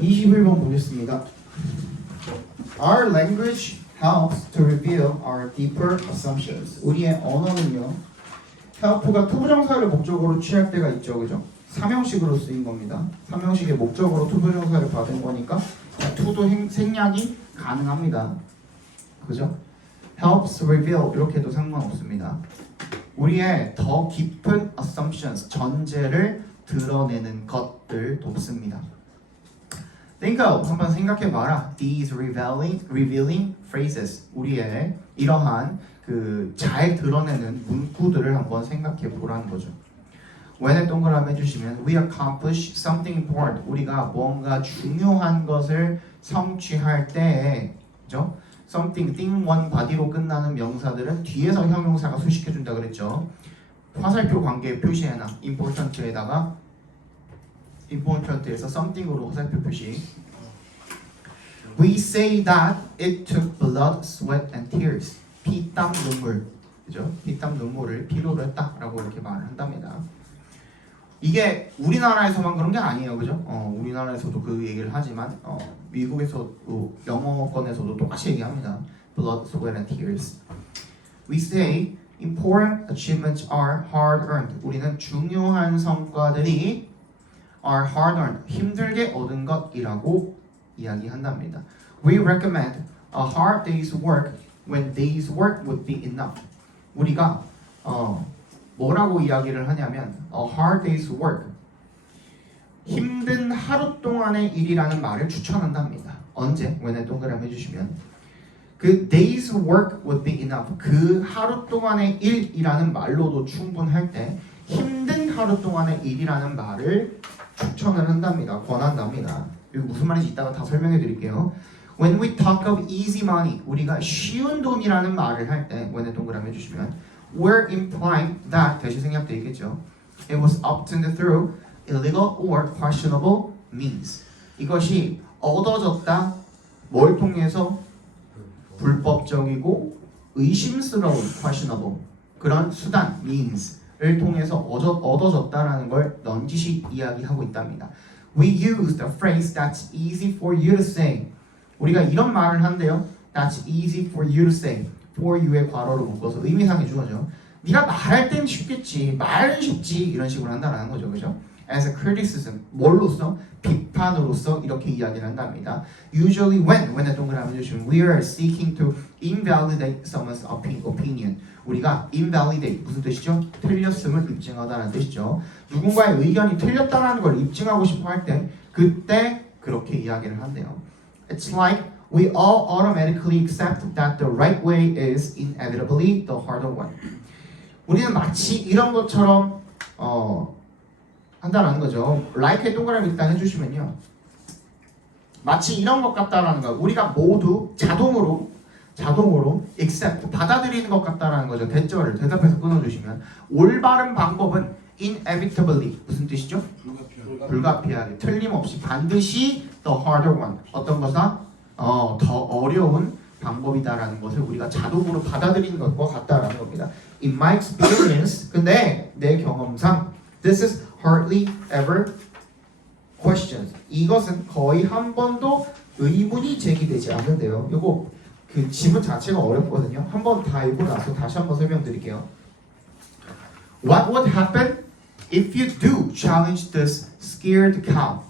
21번 보겠습니다. Our language helps to reveal our deeper assumptions. 우리의 언어는요, help가 투부정사를 목적으로 취할 때가 있죠, 그죠? 삼형식으로 쓰인 겁니다. 삼형식의 목적으로 투부정사를 받은 거니까 to도 생략이 가능합니다. 그죠? helps reveal 이렇게 해도 상관없습니다. 우리의 더 깊은 assumptions, 전제를 드러내는 것을 돕습니다. Think of, 한번 생각해봐라. These revealing phrases, 우리의 이러한 그 잘 드러내는 문구들을 한번 생각해보라는 거죠. when에 동그라미 해주시면 we accomplish something important, 우리가 뭔가 중요한 것을 성취할 때에, 그죠? something, thing, one, body로 끝나는 명사들은 뒤에서 형용사가 수식해준다 그랬죠. 화살표 관계 표시해놔. important에다가 important에서 something으로 화살표 표시. We say that it took blood, sweat, and tears. 피, 땀, 눈물, 그죠? 피, 땀, 눈물을 필요로 했다라고 이렇게 말을 한답니다. 이게 우리나라에서만 그런 게 아니에요, 그죠? 우리나라에서도 그 얘기를 하지만 미국에서도 영어권에서도 똑같이 얘기합니다. Blood, sweat, and tears. We say important achievements are hard-earned. 우리는 중요한 성과들이 are hard-earned, 힘들게 얻은 것이라고 이야기한답니다. We recommend a hard day's work when day's work would be enough. 우리가 뭐라고 이야기를 하냐면 a hard day's work, 힘든 하루 동안의 일이라는 말을 추천한답니다. 언제? when에 동그라미 해주시면 그 day's work would be enough, 그 하루 동안의 일이라는 말로도 충분할 때 힘든 하루 동안의 일이라는 말을 추천을 한답니다. 권한답니다. 이거 무슨 말인지 이따가 다 설명해 드릴게요. When we talk of easy money, 우리가 쉬운 돈이라는 말을 할 때 when에 동그라미 해주시면 we're implying that, 대시 생략돼 있겠죠. It was obtained through illegal or questionable means. 이것이 얻어졌다, 뭘 통해서? 불법적이고 의심스러운 questionable, 그런 수단, means를 통해서 얻어졌다라는 걸 넌지시 이야기하고 있답니다. We use the phrase that's easy for you to say. 우리가 이런 말을 한대요. That's easy for you to say. for you의 괄호를 묶어서 의미상의 주어죠. 네가 말할 땐 쉽겠지, 말은 쉽지, 이런 식으로 한다는 거죠, 그죠? As a criticism, 뭘로써? 비판으로서 이렇게 이야기를 한답니다. Usually when에 동그라미 주시면 we are seeking to invalidate someone's opinion. 우리가 invalidate, 무슨 뜻이죠? 틀렸음을 입증하다는 뜻이죠. 누군가의 의견이 틀렸다는 걸 입증하고 싶어 할 때 그때 그렇게 이야기를 한대요. It's like we all automatically accept that the right way is inevitably the harder one. 우리는 마치 이런 것처럼 한다라는 거죠. like에 동그라미 일단 해주시면요, 마치 이런 것 같다라는 거, 우리가 모두 자동으로 accept, 받아들이는 것 같다라는 거죠. 대절을 대답해서 끊어주시면 올바른 방법은 inevitably, 무슨 뜻이죠? 불가피하게, 틀림없이, 반드시 the harder one, 어떤 것보다 더 어려운 방법이다라는 것을 우리가 자동으로 받아들이는 것과 같다라는 겁니다. In my experience, 근데 내 경험상 this is hardly ever questioned. 이것은 거의 한 번도 의문이 제기되지 않는데요. 이거 그 지문 자체가 어렵거든요. 한번 다 읽고 나서 다시 한번 설명드릴게요. What would happen if you do challenge this scared cow?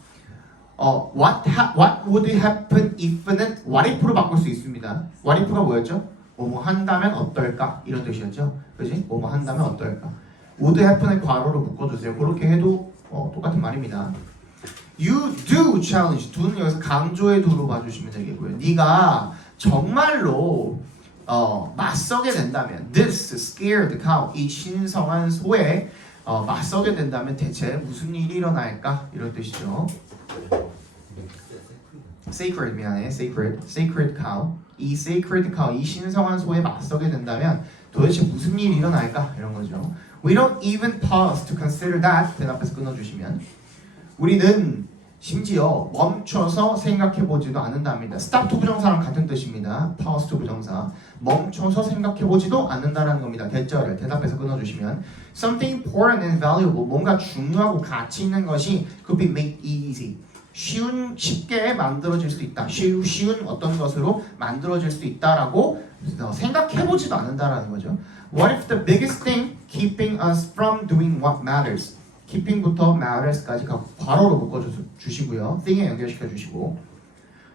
What would happen if는 what if로 바꿀 수 있습니다. what if가 뭐였죠? 뭐뭐 한다면 어떨까? 이런 뜻이었죠. 그지? 뭐뭐 한다면 어떨까? would happen을 괄호로 묶어주세요. 그렇게 해도 똑같은 말입니다. You do challenge, do는 여기서 강조의 do로 봐주시면 되겠고요. 네가 정말로 맞서게 된다면, this scared cow, 이 신성한 소에 맞서게 된다면 대체 무슨 일이 일어날까? 이런 뜻이죠. sacred, 미안해, sacred cow, 이 sacred cow, 이 신성한 소에 맞서게 된다면 도대체 무슨 일이 일어날까? 이런 거죠. We don't even pause to consider that. 대답해서 끊어주시면 우리는 심지어 멈춰서 생각해보지도 않는답니다. stop to 부정사랑 같은 뜻입니다. pause to 부정사, 멈춰서 생각해보지도 않는다라는 겁니다. 대절을 대답해서 끊어주시면 something important and valuable, 뭔가 중요하고 가치 있는 것이 could be made easy, 쉽게 만들어질 수 있다. 쉬운 어떤 것으로 만들어질 수 있다라고 생각해보지도 않는다라는 거죠. What if the biggest thing keeping us from doing what matters? keeping부터 matters까지 괄호로 묶어주시고요. thing에 연결시켜 주시고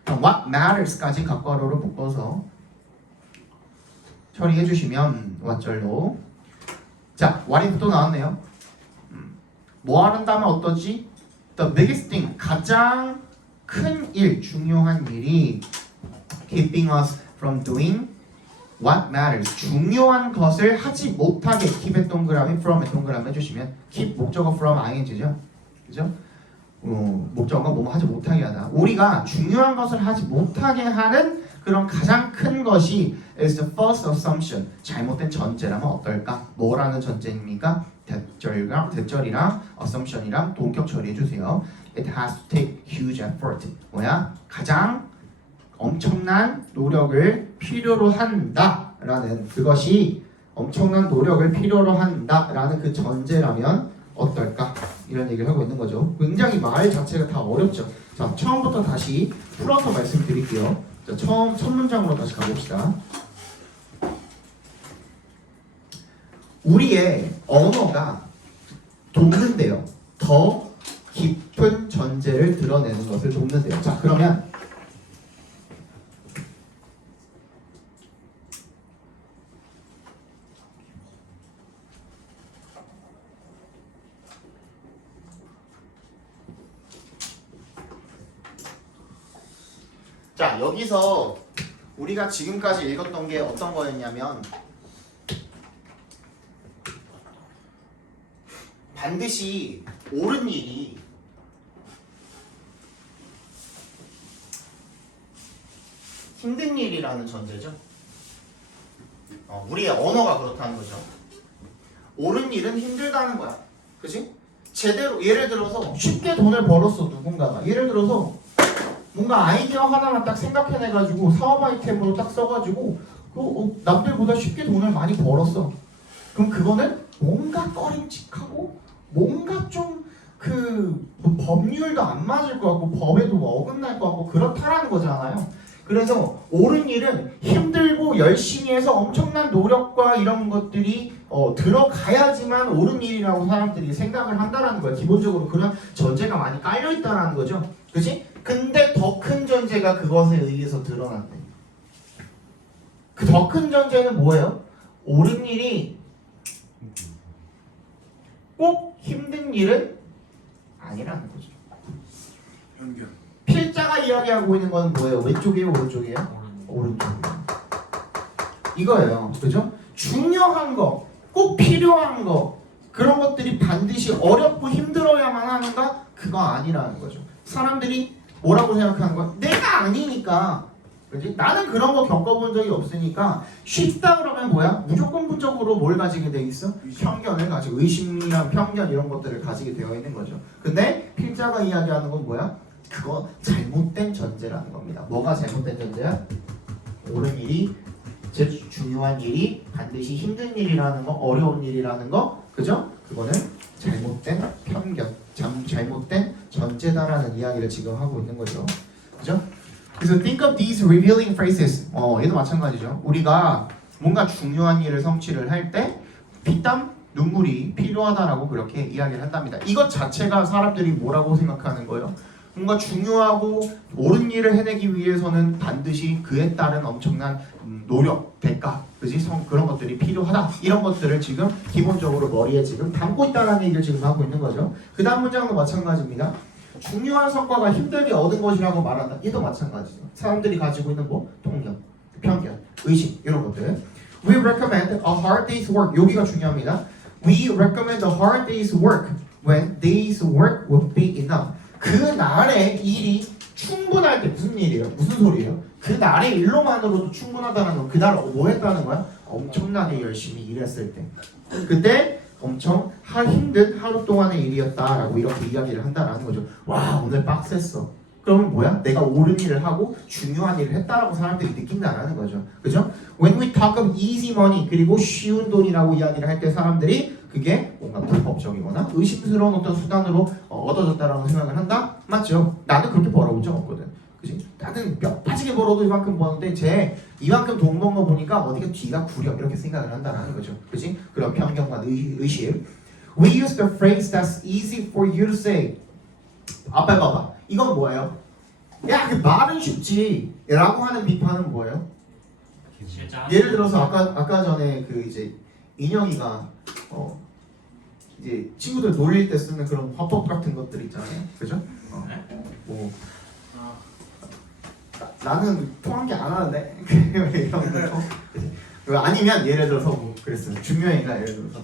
what matters까지 괄호로 묶어서 처리해 주시면 왓절로 자, what if 또 나왔네요. 뭐 한다면 어떠지? The biggest thing, 가장 큰 일, 중요한 일이 keeping us from doing what matters. 중요한 것을 하지 못하게 keep의 동그라미, from의 동그라미 해주시면 keep 목적어 from ing죠. 그죠? 목적어가 뭐뭐 하지 못하게 하다. 우리가 중요한 것을 하지 못하게 하는 그런 가장 큰 것이 is the false assumption. 잘못된 전제라면 어떨까? 뭐라는 전제입니까? 대절이랑 assumption이랑 동격 처리해 주세요. It has to take huge effort. 뭐야? 가장 엄청난 노력을 필요로 한다라는 그것이 엄청난 노력을 필요로 한다라는 그 전제라면 어떨까? 이런 얘기를 하고 있는 거죠. 굉장히 말 자체가 다 어렵죠. 자, 처음부터 다시 풀어서 말씀드릴게요. 자, 첫 문장으로 다시 가봅시다. 우리의 언어가 돕는데요. 더 깊은 전제를 드러내는 것을 돕는데요. 자, 그러면 자, 여기서 우리가 지금까지 읽었던 게 어떤 거였냐면 반드시 옳은 일이 힘든 일이라는 전제죠. 우리의 언어가 그렇다는 거죠. 옳은 일은 힘들다는 거야. 그치? 제대로 예를 들어서 쉽게 돈을 벌었어 누군가가. 예를 들어서 뭔가 아이디어 하나만 딱 생각해내가지고 사업 아이템으로 딱 써가지고 남들보다 쉽게 돈을 많이 벌었어. 그럼 그거는 뭔가 꺼림칙하고 뭔가 좀 뭐 법률도 안 맞을 것 같고 법에도 뭐 어긋날 것 같고 그렇다라는 거잖아요. 그래서 옳은 일은 힘들고 열심히 해서 엄청난 노력과 이런 것들이 들어가야지만 옳은 일이라고 사람들이 생각을 한다라는 거예요. 기본적으로 그런 전제가 많이 깔려 있다라는 거죠. 그치? 근데 더 큰 전제가 그것에 의해서 드러난대. 그 더 큰 전제는 뭐예요? 옳은 일이 꼭 힘든 일은 아니라는 거죠. 편견. 필자가 이야기하고 있는 건 뭐예요? 왼쪽이에요? 오른쪽이에요? 오른쪽이에요. 이거예요. 그죠? 중요한 거, 꼭 필요한 거, 그런 것들이 반드시 어렵고 힘들어야만 하는가? 그거 아니라는 거죠. 사람들이 뭐라고 생각하는 거야? 내가 아니니까. 그지? 나는 그런 거 겪어본 적이 없으니까 쉽다 그러면 뭐야? 무조건부적으로 뭘 가지게 돼 있어? 편견을 가지고 의심이랑 편견 이런 것들을 가지게 되어 있는 거죠. 근데 필자가 이야기하는 건 뭐야? 그거 잘못된 전제라는 겁니다. 뭐가 잘못된 전제야? 옳은 일이 즉 중요한 일이 반드시 힘든 일이라는 거, 어려운 일이라는 거, 그죠? 그거는 잘못된 편견, 잘못된 전제다라는 이야기를 지금 하고 있는 거죠. 그죠? 그래서 think of these revealing phrases. 얘도 마찬가지죠. 우리가 뭔가 중요한 일을 성취를 할 때 피땀, 눈물이 필요하다라고 그렇게 이야기를 한답니다. 이것 자체가 사람들이 뭐라고 생각하는 거예요? 뭔가 중요하고 옳은 일을 해내기 위해서는 반드시 그에 따른 엄청난 노력, 대가, 그지? 그런 것들이 필요하다. 이런 것들을 지금 기본적으로 머리에 지금 담고 있다는 얘기를 지금 하고 있는 거죠. 그 다음 문장도 마찬가지입니다. 중요한 성과가 힘들게 얻은 것이라고 말한다. 얘도 마찬가지죠. 사람들이 가지고 있는 뭐 통념, 편견, 의식 이런 것들. We recommend a hard day's work. 여기가 중요합니다. We recommend a hard day's work when day's work would be enough. 그 날의 일이 충분할 때 무슨 일이에요? 무슨 소리예요? 그 날의 일로만으로도 충분하다는 건 그날 뭐 했다는 거야? 엄청나게 열심히 일했을 때. 그때 엄청 힘든 하루 동안의 일이었다라고 이렇게 이야기를 한다라는 거죠. 와 오늘 빡셌어. 그러면 뭐야? 내가 옳은 일을 하고 중요한 일을 했다라고 사람들이 느낀다라는 거죠. 그죠? When we talk of easy money 그리고 쉬운 돈이라고 이야기를 할 때 사람들이 그게 뭔가 불법적이거나 의심스러운 어떤 수단으로 얻어졌다라고 생각을 한다? 맞죠? 나는 그렇게 벌어본 적 없거든. 그지? 나는 뼈 빠지게 벌어도 이만큼 버는데 쟤 이만큼 돈 번 거 보니까 어디가 뒤가 구려 이렇게 생각을 한다라는 거죠. 그지? 그런 편견과 의심. We use the phrase that's easy for you to say. 앞에 봐봐. 이건 뭐예요? 야, 그 말은 쉽지. 라고 하는 비판은 뭐예요? 예를 들어서 아까 전에 그 이제 인영이가 이제 친구들 놀릴 때 쓰는 그런 화법 같은 것들 있잖아요. 그죠? 뭐 나는 통한 게 안 하는데 이런 거. 아니면 예를 들어서 뭐 그랬어요. 중요해가 예를 들어서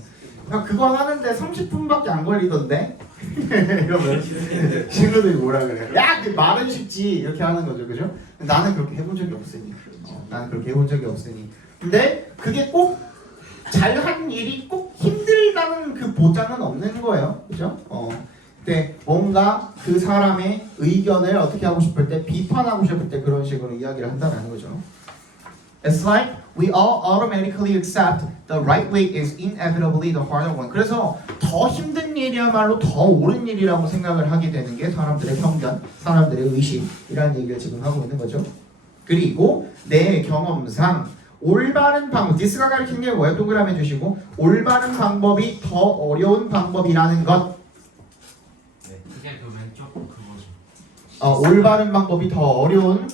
야, 그거 하는데 30분밖에 안 걸리던데? 이러면 친구들이 뭐라 그래? 야, 그 말은 쉽지 이렇게 하는 거죠, 그죠? 나는 그렇게 해본 적이 없으니, 나는 그렇게 해본 적이 없으니. 근데 그게 꼭 잘한 일이 꼭 힘들다는 그 보장은 없는 거예요, 그죠? 근데 뭔가 그 사람의 의견을 어떻게 하고 싶을 때 비판하고 싶을 때 그런 식으로 이야기를 한다는 거죠. It's like we all automatically accept the right way is inevitably the harder one. 그래서 더 힘든 일이야말로 더 옳은 일이라고 생각을 하게 되는 게 사람들의 편견, 사람들의 의식이라는 얘기를 지금 하고 있는 거죠. 그리고 내 경험상 올바른 방법, 디스가 가르치는 게 뭐예요? 동그라미 해주시고 올바른 방법이 더 어려운 방법이라는 것. 그게 그 왼쪽 그거죠. 올바른 방법이 더 어려운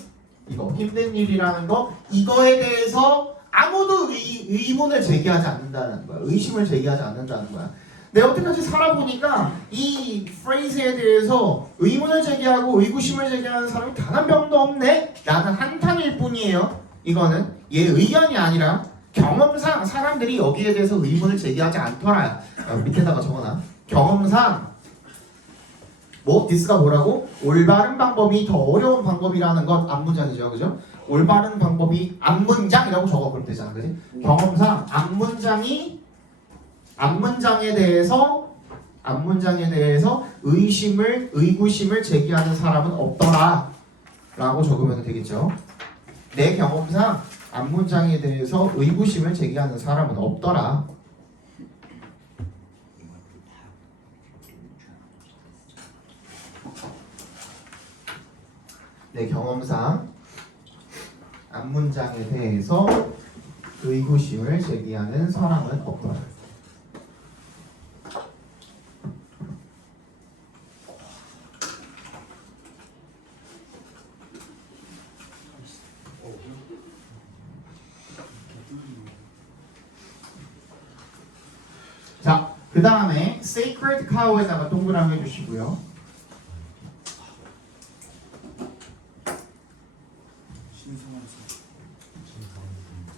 이거 힘든 일이라는 거 이거에 대해서 아무도 의문을 제기하지 않는다는 거야. 의심을 제기하지 않는다는 거야. 내가 여태까지 살아보니까 이 프레이즈에 대해서 의문을 제기하고 의구심을 제기하는 사람이 단 한 명도 없네. 나는 한탄일 뿐이에요. 이거는 얘 의견이 아니라 경험상 사람들이 여기에 대해서 의문을 제기하지 않더라. 밑에다가 적어놔. 경험상 뭐 디스가 뭐라고? 올바른 방법이 더 어려운 방법이라는 것 앞문장이죠, 그죠? 올바른 방법이 앞문장이라고 적어보면 되잖아, 그지? 경험상 앞문장에 대해서 의구심을 제기하는 사람은 없더라라고 적으면 되겠죠. 내 경험상 앞문장에 대해서 의구심을 제기하는 사람은 없더라. 내 경험상 앞문장에 대해서 의구심을 제기하는 사람은 없더라. 자, 그 다음에 sacred cow에다가 동그라미 해주시고요.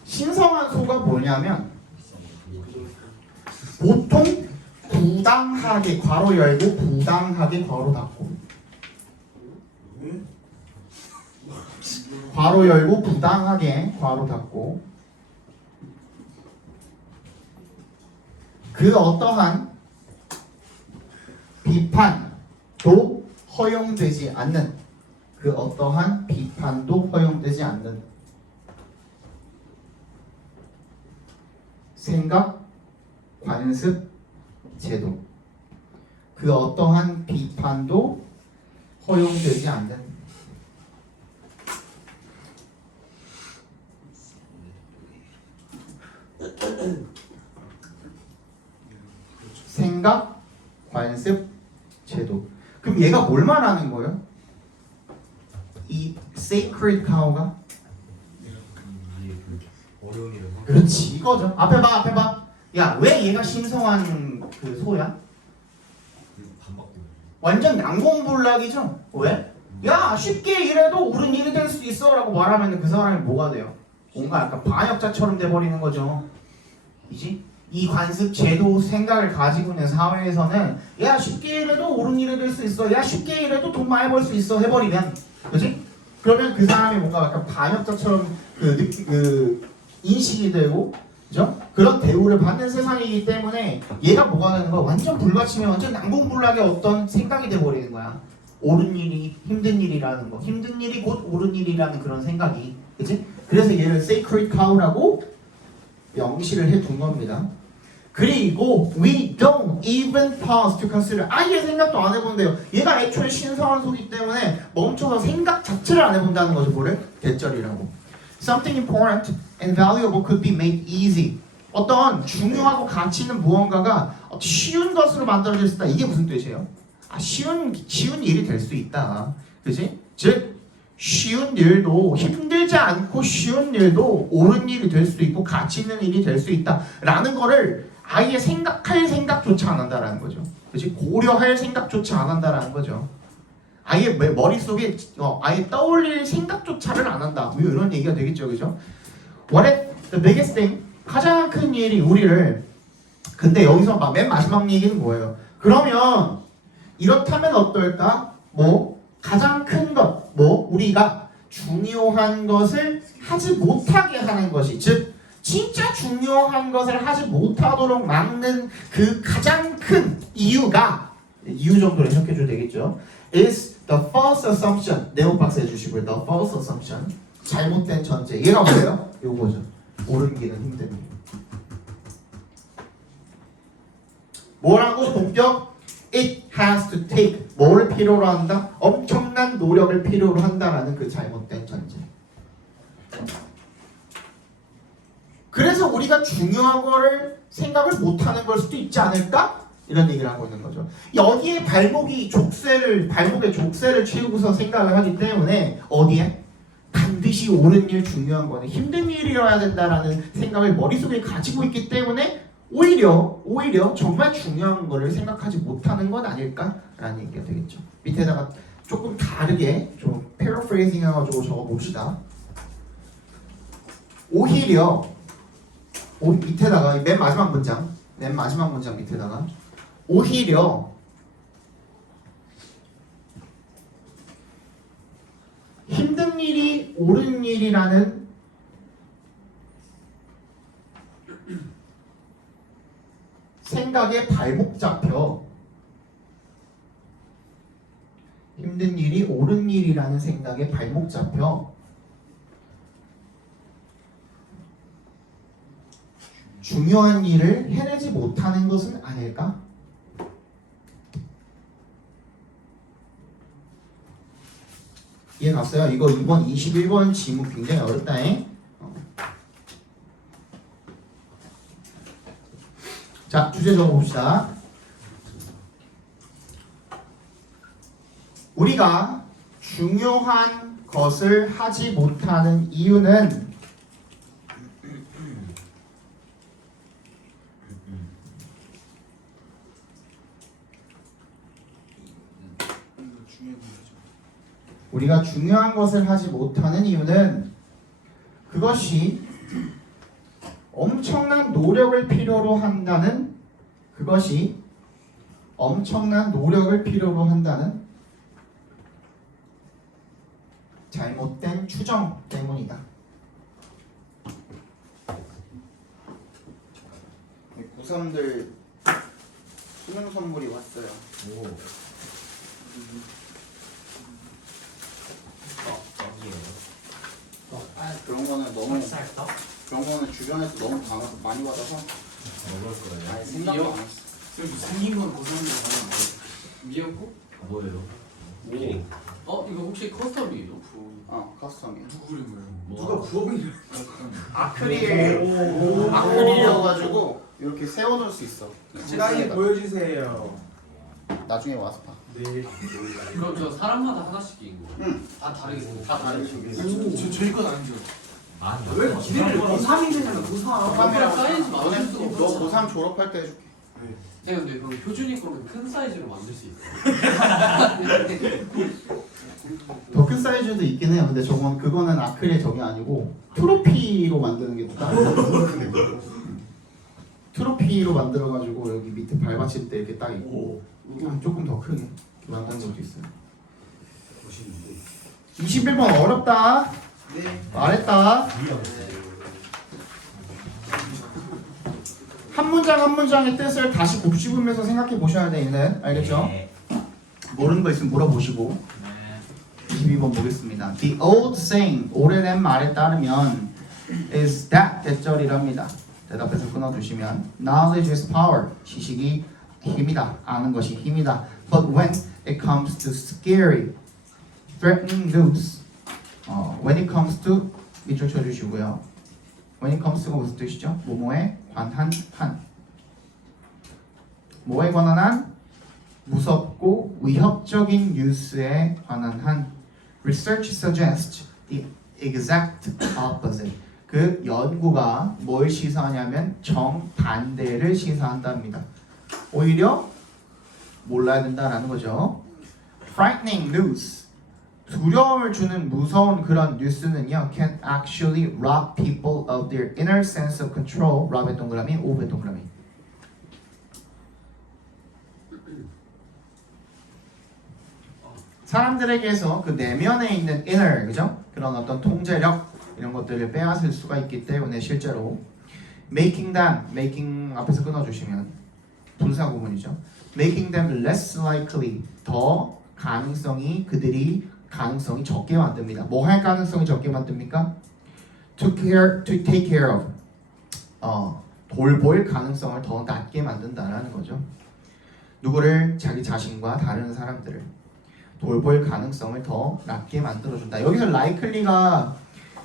신성한 소가 뭐냐면 보통 부당하게 괄호 열고 부당하게 괄호 닫고 괄호 열고 부당하게 괄호 닫고 그 어떠한 비판도 허용되지 않는 그 어떠한 비판도 허용되지 않는 생각, 관습, 제도 그 어떠한 비판도 허용되지 않는 생각, 관습, 제도. 그럼 얘가 뭘 말하는 거예요? 이 sacred cow가? 어려운 일은 그렇지 이거죠. 앞에 봐. 야, 왜 얘가 신성한 그 소야? 반박되는. 완전 양공불락이죠. 왜? 야, 쉽게 일해도 옳은 일이 될 수 있어라고 말하면 그 사람이 뭐가 돼요? 뭔가 약간 반역자처럼 돼버리는 거죠. 이지? 이 관습, 제도, 생각을 가지고 있는 사회에서는 야, 쉽게 일해도 옳은 일이 될 수 있어. 야, 쉽게 일해도 돈 많이 벌 수 있어 해버리면, 그렇지? 그러면 그 사람이 뭔가 약간 반역자처럼 그 인식이 되고, 그죠? 그런 대우를 받는 세상이기 때문에 얘가 뭐가 되는 거야? 완전 불가침에 완전 난공불락의 어떤 생각이 돼버리는 거야. 옳은 일이 힘든 일이라는 거, 힘든 일이 곧 옳은 일이라는 그런 생각이, 그치? 그래서 얘를 sacred cow라고 명시를 해둔 겁니다. 그리고 we don't even pause to consider. 아예 생각도 안 해본대요. 얘가 애초에 신성한 소기 때문에 멈춰서 생각 자체를 안 해본다는 거죠. 뭐를? 대절이라고. Something important and valuable could be made easy. 어떤 중요하고 가치 있는 무언가가 쉬운 것으로 만들어질 수 있다. 이게 무슨 뜻이에요? 쉬운 일이 될 수 있다. 그지? 즉 쉬운 일도 힘들지 않고 쉬운 일도 옳은 일이 될 수도 있고 가치 있는 일이 될 수 있다라는 거를 아예 생각할 생각조차 안 한다라는 거죠. 그치? 고려할 생각조차 안 한다라는 거죠. 아예 머릿속에 아예 떠올릴 생각조차를 안 한다. 뭐 이런 얘기가 되겠죠. 그죠? What if the biggest thing? 가장 큰 일이 우리를 근데 여기서 맨 마지막 얘기는 뭐예요? 그러면 이렇다면 어떨까? 뭐 가장 큰 것, 뭐 우리가 중요한 것을 하지 못하게 하는 것이 즉 진짜 중요한 것을 하지 못하도록 막는 그 가장 큰 이유가 이유 정도로 해석해줘도 되겠죠. is the false assumption. 네오 박사 해주시고요. the false assumption. 잘못된 전제. 얘가 뭐예요? 요거죠. 옳은 길은 힘든 일. 뭐라고 본격? It has to take. 뭐를 필요로 한다? 엄청난 노력을 필요로 한다라는 그 잘못된 전제. 그래서 우리가 중요한 거를 생각을 못하는 걸 수도 있지 않을까? 이런 얘기를 하고 있는 거죠. 여기에 발목에 족쇄를 채우고서 생각을 하기 때문에 어디에? 반드시 옳은 일, 중요한 거는 힘든 일이어야 된다라는 생각을 머릿속에 가지고 있기 때문에 오히려 정말 중요한 거를 생각하지 못하는 건 아닐까라는 얘기가 되겠죠. 밑에다가 조금 다르게 좀 패러프레이징 해가지고 적어봅시다. 오히려 밑에다가 맨 마지막 문장 밑에다가 오히려 힘든 일이 옳은 일이라는 생각에 발목 잡혀 힘든 일이 옳은 일이라는 생각에 발목 잡혀 중요한 일을 해내지 못하는 것은 아닐까? 이해 갔어요? 이거 이번 21번 지문 굉장히 어렵다잉. 자, 주제 적어봅시다. 우리가 중요한 것을 하지 못하는 이유는 우리가 중요한 것을 하지 못하는 이유는 그것이 엄청난 노력을 필요로 한다는 잘못된 추정 때문이다. 고3들 수능 선물이 왔어요. 오. 그런 거는 너무 주변에서 너무 많이 받아서 먹을 거예요. 아예 생각도 안 했어. 생긴 건 고사람들 하는 미역국? 뭐예요? 오. 이거 혹시 커스텀이에요? 커스텀이야. 누구 그린 거예요? 누가 부엉이를? 아크릴이어가지고 이렇게 세워놓을 수 있어. 시간이 보여주세요. 나중에 와서 봐. 네. 그럼 저 사람마다 하나씩 끼는 거? 응. 다 다르겠어요? 다 다르지. 저희 건 아니죠. 아니. 왜 기대를 고3인데잖아 고3. 카메라 사이즈 너네 맞출 수가 없어. 너 고3 졸업할 때 해줄게. 제가 근데 그럼 효준이 거는 큰 사이즈로 만들 수 있어요. 더 큰 사이즈도 있긴 해요. 근데 그거는 아크릴 저게 아니고 트로피로 만드는 게 더 나아요. 트로피로 만들어가지고 여기 밑에 발받칠 때 이렇게 딱 있고 조금 더 크게 만드는 것도 있어요. 21번 어렵다. 네. 말했다. 한 문장 한 문장의 뜻을 다시 곱씹으면서 생각해 보셔야 되는 알겠죠? 모르는 거 있으면 물어보시고. 22번 보겠습니다. The old saying, 오래된 말에 따르면 is that 대절이랍니다. 대답해서 끊어주시면 knowledge is power, 지식이 힘이다. 아는 것이 힘이다. But when it comes to scary, threatening news, when it comes to 밑줄 쳐주시고요. When it comes to가 무슨 뜻이죠? 뭐뭐에 관한 한. 뭐에 관한 한? 무섭고 위협적인 뉴스에 관한 한. Research suggests the exact opposite. 그 연구가 뭘 시사하냐면 정반대를 시사한답니다. 오히려 몰라야 된다라는 거죠. Frightening news. 두려움을 주는 무서운 그런 뉴스는요 can actually rob people of their inner sense of control. rob의 동그라미, of의 동그라미. 사람들에게서 그 내면에 있는 inner, 그죠? 그런 어떤 통제력 이런 것들을 빼앗을 수가 있기 때문에 실제로 making them, making 앞에서 끊어주시면 분사 구문이죠. making them less likely, 더 가능성이 그들이 가능성이 적게 만듭니다. 뭐 할 가능성이 적게 만듭니까? to take care of, 돌볼 가능성을 더 낮게 만든다라는 거죠. 누구를? 자기 자신과 다른 사람들을 돌볼 가능성을 더 낮게 만들어준다. 여기서 likely가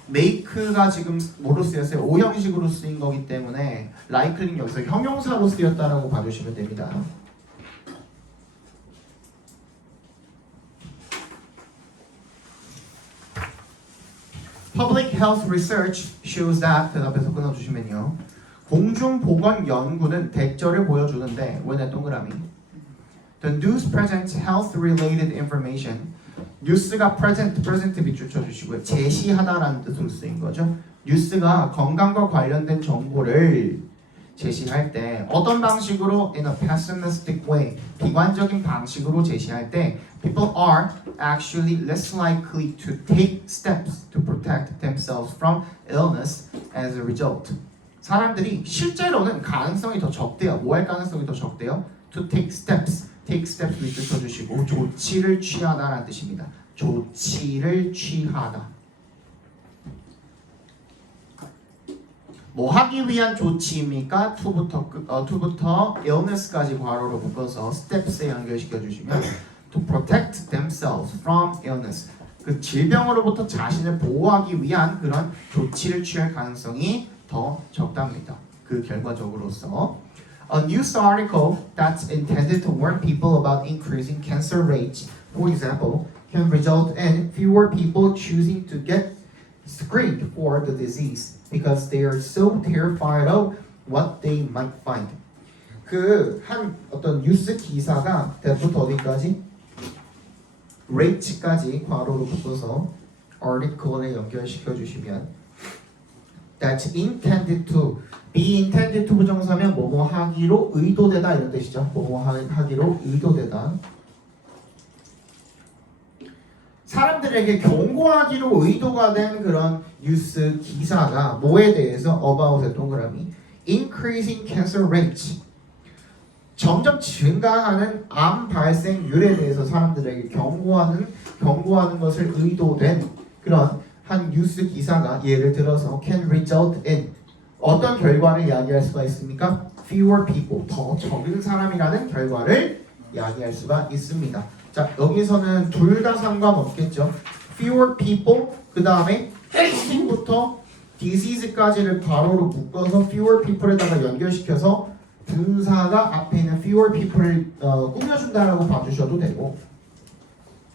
make가 지금 뭐로 쓰였어요? 오형식으로 쓰인 거기 때문에 likely는 여기서 형용사로 쓰였다라고 봐주시면 됩니다. Public health research shows that 대답해서 끊어주시면요. 공중보건 연구는 대절을 보여주는데 왜내 동그라미? The news presents health-related information. 뉴스가 present 밑줄 쳐주시고요. 제시하다라는 뜻으로 쓰인 거죠. 뉴스가 건강과 관련된 정보를 제시할 때 어떤 방식으로 in a pessimistic way, 비관적인 방식으로 제시할 때 people are actually less likely to take steps to protect themselves from illness as a result. 사람들이 실제로는 가능성이 더 적대요. 뭐 할 가능성이 더 적대요? To take steps. take steps 밑줄 쳐주시고 조치를 취하다라는 뜻입니다. 조치를 취하다. 뭐 하기 위한 조치입니까? to부터 illness까지 괄호로 묶어서 steps에 연결시켜 주시면 to protect themselves from illness. 그 질병으로부터 자신을 보호하기 위한 그런 조치를 취할 가능성이 더 적답니다. 그 결과적으로서 a news article that's intended to warn people about increasing cancer rates, for example, can result in fewer people choosing to get screened for the disease because they are so terrified of what they might find. 그 한 어떤 뉴스 기사가 대부터 어디까지? rate까지 괄호로 묶어서 article에 연결시켜 주시면 that's intended to, be intended to 부정사면 뭐뭐 하기로 의도되다 이런 뜻이죠. 뭐뭐 하기로 의도되다. 사람들에게 경고하기로 의도가 된 그런 뉴스 기사가 뭐에 대해서 about의 동그라미 increasing cancer rates, 점점 증가하는 암 발생률에 대해서 사람들에게 경고하는 것을 의도된 그런 한 뉴스 기사가 예를 들어서 can result in 어떤 결과를 이야기할 수가 있습니까? fewer people, 더 적은 사람이라는 결과를 이야기할 수가 있습니다. 자, 여기서는 둘 다 상관없겠죠. fewer people, 그 다음에 bu터 disease까지를 괄호로 묶어서 fewer people에다가 연결시켜서 분사가 앞에 있는 fewer people을 꾸며준다라고 봐주셔도 되고.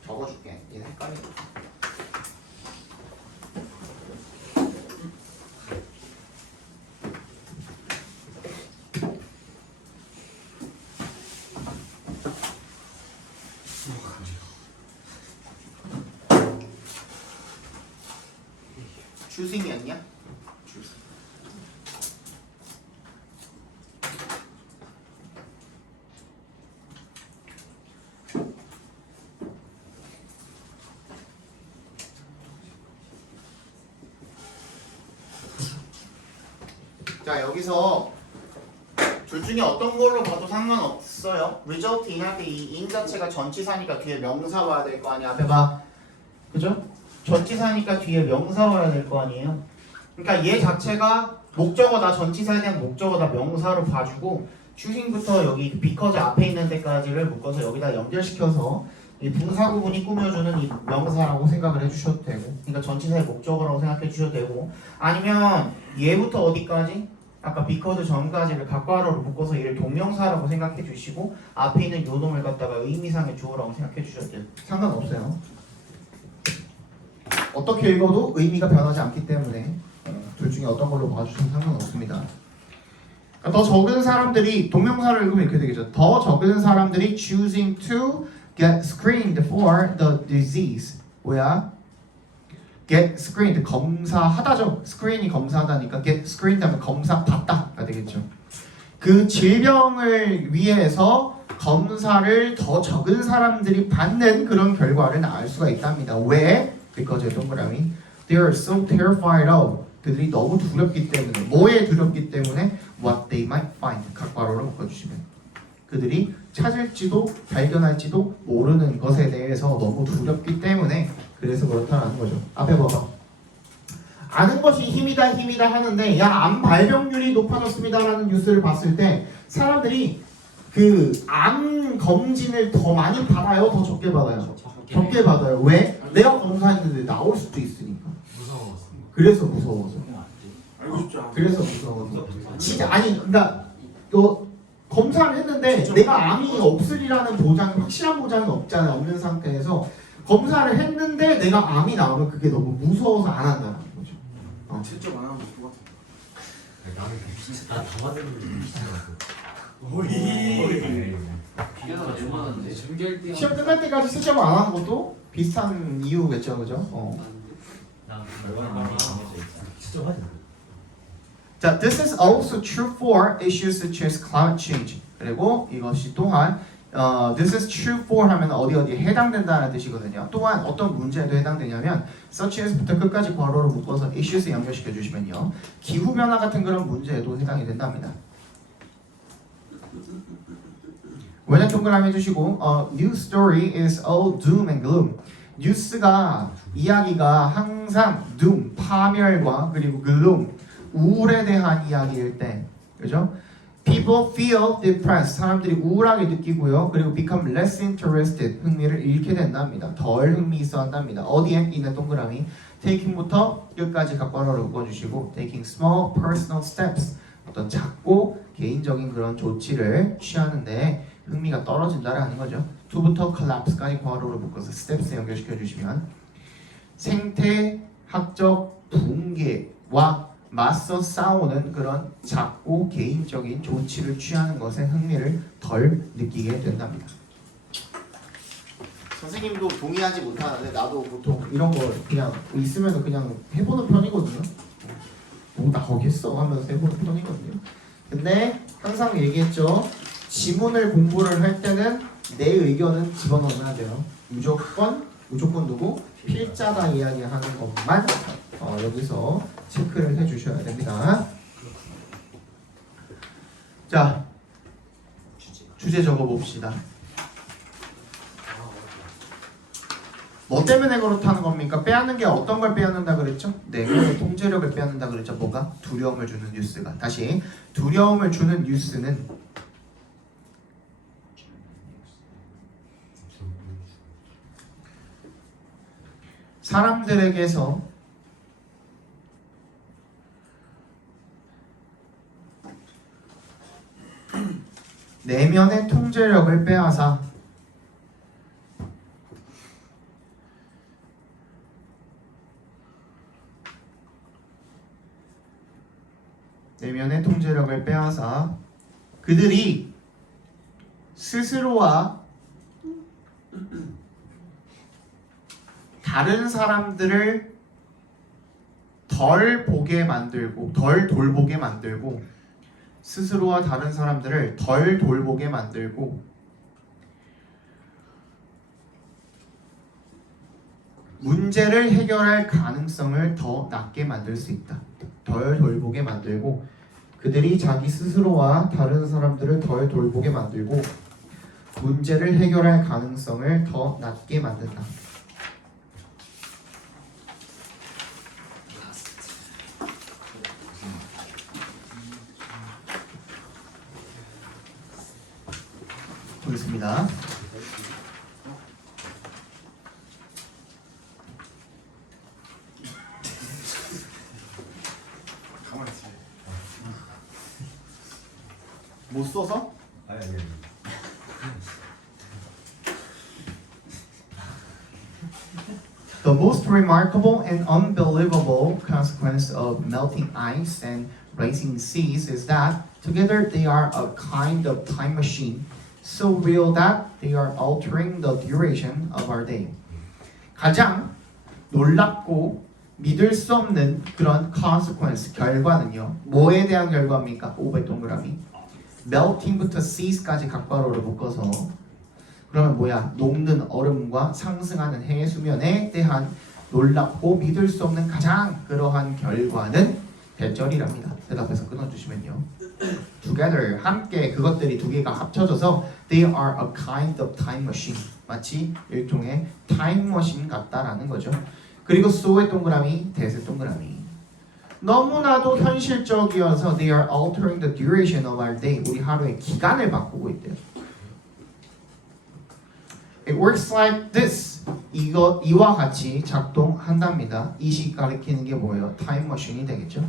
적어줄게. 얘 헷갈려. 주승이었냐? 주승. 자, 여기서 둘 중에 어떤 걸로 봐도 상관없어요. result인 할 때 이 in 자체가 전치사니까 뒤에 명사 와야 될 거 아니야. 앞에 봐. 그죠? 전치사니까 뒤에 명사 와야 될 거 아니에요. 그러니까 얘 자체가 목적어다, 전치사에 대한 목적어다 명사로 봐주고 choosing부터 여기 because 앞에 있는 데까지를 묶어서 여기다 연결시켜서 이 분사 구분이 꾸며주는 이 명사라고 생각을 해주셔도 되고, 그러니까 전치사의 목적어라고 생각해 주셔도 되고, 아니면 얘부터 어디까지? 아까 because 전까지를 각괄어로 묶어서 얘를 동명사라고 생각해 주시고 앞에 있는 요놈을 갖다가 의미상의 주어라고 생각해 주셔도 돼요. 상관없어요. 어떻게 읽어도 의미가 변하지 않기 때문에 둘 중에 어떤 걸로 봐주셔도 상관없습니다. 그러니까 더 적은 사람들이 동명사를 읽으면 이렇게 되겠죠. 더 적은 사람들이 choosing to get screened for the disease. 뭐야? get screened 검사하다죠. screen이 검사하다니까 get screened 하면 검사 받다가 되겠죠. 그 질병을 위해서 검사를 더 적은 사람들이 받는 그런 결과를 알 수가 있답니다. 왜? because 동그라미 they are so terrified of 그들이 너무 두렵기 때문에 뭐에 두렵기 때문에 what they might find 각괄호로 묶어주시면 그들이 찾을지도 발견할지도 모르는 것에 대해서 너무 두렵기 때문에 그래서 그렇다는 거죠. 앞에 봐봐. 아는 것이 힘이다 힘이다 하는데 야 암 발병률이 높아졌습니다라는 뉴스를 봤을 때 사람들이 그 암 검진을 더 많이 받아요, 더 적게 받아요? 적게 받아요. 왜? 내가 검사했는데 나올 수도 있으니까. 무서웠어. 그래서 무서워서. 알고 싶지 않아. 그래서 무서워서. 진짜 아니 그러니까 너 검사를 했는데 내가 암이 없으리라는 보장, 확실한 보장이 없잖아요. 없는 상태에서 검사를 했는데 내가 암이 나오면 그게 너무 무서워서 안 한다는 거죠. 채점 안 하면 똑같아. 나는 진짜 다 맞았는데 비슷하고. 비교가 얼마나인데? 준비할 때 시험 끝날 때까지 시험 안 하는 것도 비슷한 이유겠죠, 그죠? 난 얼마나 많이 정해져 있어. 진짜 맞아. 자, this is also true for issues such as climate change. 그리고 이것이 또한 this is true for 하면 어디에 해당된다는 뜻이거든요. 또한 어떤 문제에도 해당되냐면 such as부터 끝까지 괄호로 묶어서 issues 연결시켜 주시면요. 기후 변화 같은 그런 문제에도 해당이 된답니다. 원형 동그라미 해주시고 news story is all doom and gloom. 뉴스가 이야기가 항상 doom 파멸과 그리고 gloom 우울에 대한 이야기일 때, 그죠? People feel depressed. 사람들이 우울하게 느끼고요. 그리고 become less interested. 흥미를 잃게 된답니다. 덜 흥미 있어 한답니다. 어디에 있는 동그라미 taking부터 끝까지 각괄호를 묶어주시고 taking small personal steps. 어떤 작고 개인적인 그런 조치를 취하는데 흥미가 떨어진다라는 거죠. to부터 collapse까지 괄호를 묶어서 steps 연결시켜 주시면 생태학적 붕괴와 맞서 싸우는 그런 작고 개인적인 조치를 취하는 것에 흥미를 덜 느끼게 된답니다. 선생님도 동의하지 못하는데 나도 보통 이런 거 그냥 있으면 그냥 해보는 편이거든요. 뭐 나오겠어 하면서 해보는 편이거든요. 근데 항상 얘기했죠. 지문을 공부를 할 때는 내 의견은 집어넣어야 돼요. 무조건 누구? 필자가 이야기하는 것만 여기서 체크를 해주셔야 됩니다. 자, 주제 적어봅시다. 뭐 때문에 그렇다는 겁니까? 빼앗는 게 어떤 걸 빼앗는다 그랬죠? 내면의 통제력을 빼앗는다 그랬죠. 뭐가? 두려움을 주는 뉴스가. 다시 두려움을 주는 뉴스는 사람들에게서 내면의 통제력을 빼앗아 내면의 통제력을 빼앗아 그들이 스스로와 다른 사람들을 덜 보게 만들고 덜 돌보게 만들고 스스로와 다른 사람들을 덜 돌보게 만들고 문제를 해결할 가능성을 더 낮게 만들 수 있다. 덜 돌보게 만들고 그들이 자기 스스로와 다른 사람들을 덜 돌보게 만들고 문제를 해결할 가능성을 더 낮게 만든다. 보겠습니다. 가만히 있어. 못 써서? 아니 아니. The most remarkable and unbelievable consequence of melting ice and rising seas is that together they are a kind of time machine, so real that they are altering the duration of our day. 가장 놀랍고 믿을 수 없는 그런 consequence, 결과는요. 뭐에 대한 결과입니까? 500 동그라미. melting부터 seas까지 각괄호를 묶어서 그러면 뭐야? 녹는 얼음과 상승하는 해의 수면에 대한 놀랍고 믿을 수 없는 가장 그러한 결과는 대절이랍니다. 대답해서 끊어주시면요. Together, 함께 그것들이 두 개가 합쳐져서 they are a kind of time machine. 마치 일종의 타임머신 같다라는 거죠. 그리고 so의 동그라미, that의 동그라미. 너무나도 현실적이어서 they are altering the duration of our day. 우리 하루의 기간을 바꾸고 있대요. It works like this. 이와 같이 작동한답니다. 이 식 가리키는 게 뭐예요? 타임머신이 되겠죠.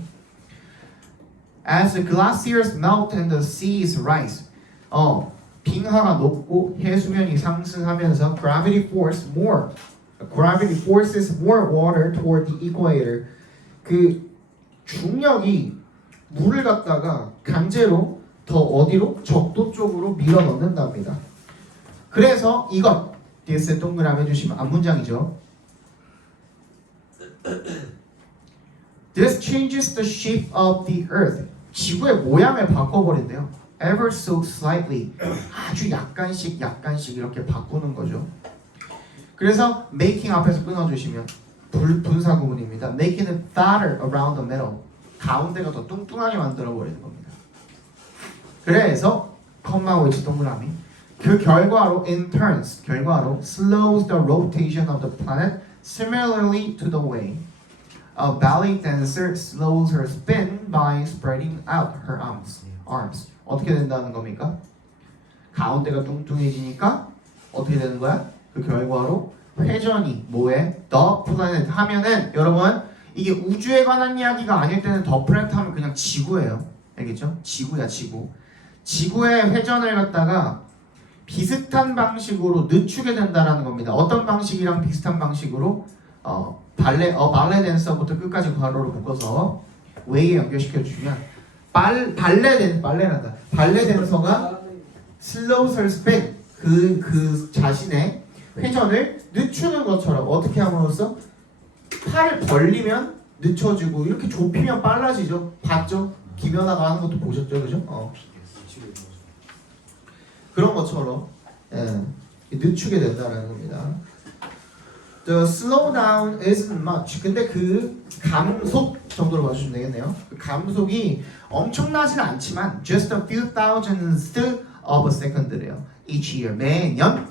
As the glaciers melt and the seas rise. 빙하가 녹고 해수면이 상승하면서 gravity forces more water toward the equator. 그 중력이 물을 갖다가 강제로 더 어디로? 적도 쪽으로 밀어 넣는답니다. 그래서 이것 DS에 동그라미 해주시면 앞문장이죠. This changes the shape of the earth. 지구의 모양을 바꿔버린대요. Ever so slightly. 아주 약간씩 이렇게 바꾸는 거죠. 그래서 making 앞에서 끊어주시면 분사 구문입니다. Making it fatter around the middle. 가운데가 더 뚱뚱하게 만들어 버리는 겁니다. 그래서 컴마 위치 동그라미. 그 결과로 in turns 결과로 slows the rotation of the planet similarly to the way a ballet dancer slows her spin by spreading out her arms. 어떻게 된다는 겁니까? 가운데가 뚱뚱해지니까 어떻게 되는 거야? 그 결과로 회전이 뭐에? The planet 하면은 여러분 이게 우주에 관한 이야기가 아닐 때는 the planet 하면 그냥 지구예요. 알겠죠? 지구야 지구. 지구의 회전을 갖다가 비슷한 방식으로 늦추게 된다라는 겁니다. 어떤 방식이랑 비슷한 방식으로 발레 댄서부터 끝까지 괄호를 묶어서 웨이에 연결시켜 주시면 발레 댄서가 slows her spin 그 자신의 회전을 늦추는 것처럼 어떻게 함으로써 팔을 벌리면 늦춰지고 이렇게 좁히면 빨라지죠. 봤죠? 김연아가 하는 것도 보셨죠, 그죠? 그런 것처럼 늦추게 된다는 겁니다. The slowdown isn't much. 근데 그 감속 정도로 봐주시면 되겠네요. 그 감속이 엄청나진 않지만 just a few thousandths of a second래요. Each year. 매년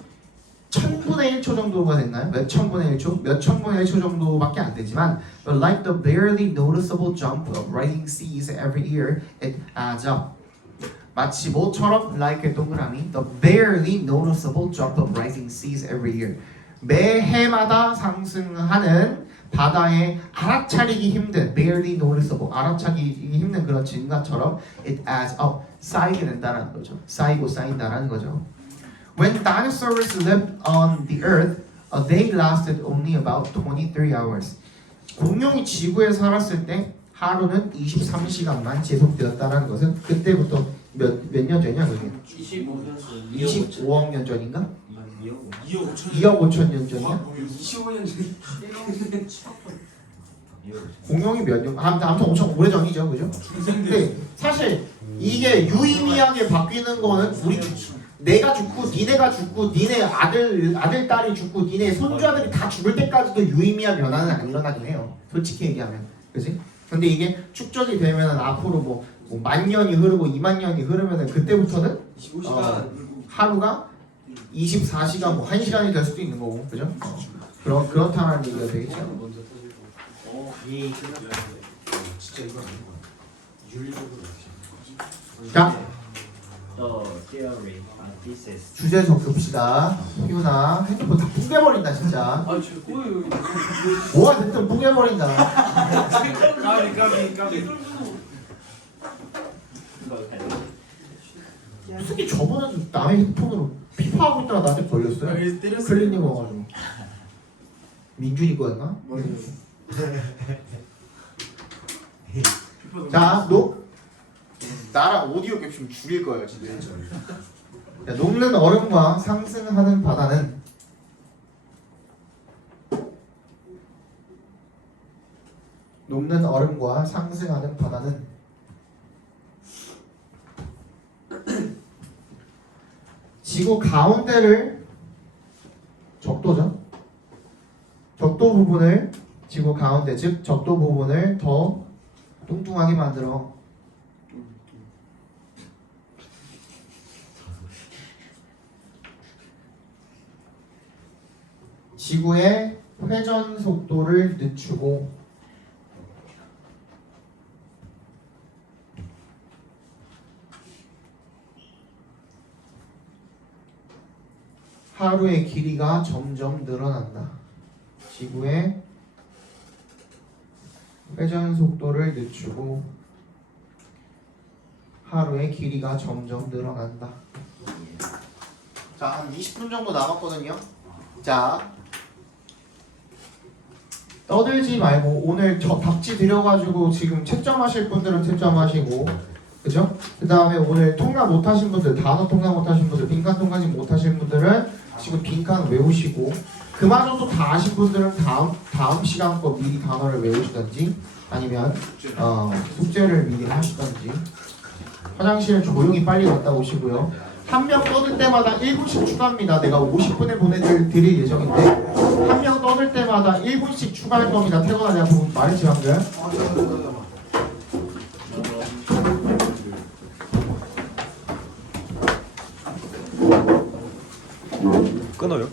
1000분의 1초 정도가 됐나요? 몇 천분의 1초? 몇 천분의 1초 정도밖에 안 되지만 but like the barely noticeable jump of rising seas every year, it adds up. 마치 뭐처럼 like 동그라미 the barely noticeable jump of rising seas every year. 매해마다 상승하는 바다에 알아차리기 힘든 barely noticeable 알아차리기 힘든 그런 증가처럼 it adds up 쌓이게 된다는 거죠. 쌓이고 쌓인다라는 거죠. When dinosaurs lived on the earth, a day lasted only about 23 hours. 공룡이 지구에 살았을 때 하루는 23시간만 지속되었다는 것은 그때부터 몇 년 전이야 그게? 25억 년 전인가? 2억 5천 년 전이야? 25년 전에 공룡이 몇 년? 아무튼 엄청 오래 전이죠, 그죠? 근데 사실 이게 유의미하게 바뀌는 거는 내가 죽고 니네가 죽고 니네 아들 딸이 죽고 니네 손주아들이 다 죽을 때까지도 유의미한 변화는 안 일어나긴 해요. 솔직히 얘기하면, 그지? 근데 이게 축적이 되면 앞으로 뭐 뭐 10,000년이 흐르고 20,000년이 흐르면은 그때부터는 25시간. 하루가 24시간 뭐 1시간이 될 수도 있는 거고, 그죠? 그렇다는 얘기가 되겠죠. 먼저 터지고. 이 진짜 이거 아닌 거야. 윤리적으로 자, 또 theory thesis 주제 적읍시다. 희훈아, 핸드폰 다 뿌개버린다 진짜. 아, 제 거예요. 이거. 뭐가 됐든 뿌개버린다. 까비. 솔직히 저번에도 남의 핸드폰으로 피파하고 있다가 나한테 걸렸어요. 여기 때렸어. 클리닝 와가지고. 민준이 거였나? 자, 나랑 오디오 캡 좀 줄일 거예요, 진짜. 자, 녹는 얼음과 상승하는 바다는 녹는 얼음과 상승하는 바다는 지구 가운데를 적도죠. 적도 부분을 지구 가운데 즉 적도 부분을 더 뚱뚱하게 만들어 지구의 회전 속도를 늦추고 하루의 길이가 점점 늘어난다. 지구의 회전 속도를 늦추고 하루의 길이가 점점 늘어난다. 자, 한 20분 정도 남았거든요. 자, 떠들지 말고 오늘 저 답지 드려가지고 지금 채점하실 분들은 채점하시고, 그죠? 그 다음에 오늘 통과 못하신 분들, 단어 통과 못하신 분들, 빈칸 통과지 못하신 분들은 지금 빈칸 외우시고, 그마저도 다 아신 분들은 다음 시간 거 미리 단어를 외우시던지 아니면 숙제를 미리 하시던지. 화장실 조용히 빨리 갔다 오시고요. 한 명 떠들 때마다 1분씩 추가합니다. 내가 50분에 보내드릴 예정인데 한 명 떠들 때마다 1분씩 추가할 겁니다. 태건아, 내가 그거 말했지 방금. 끊어요?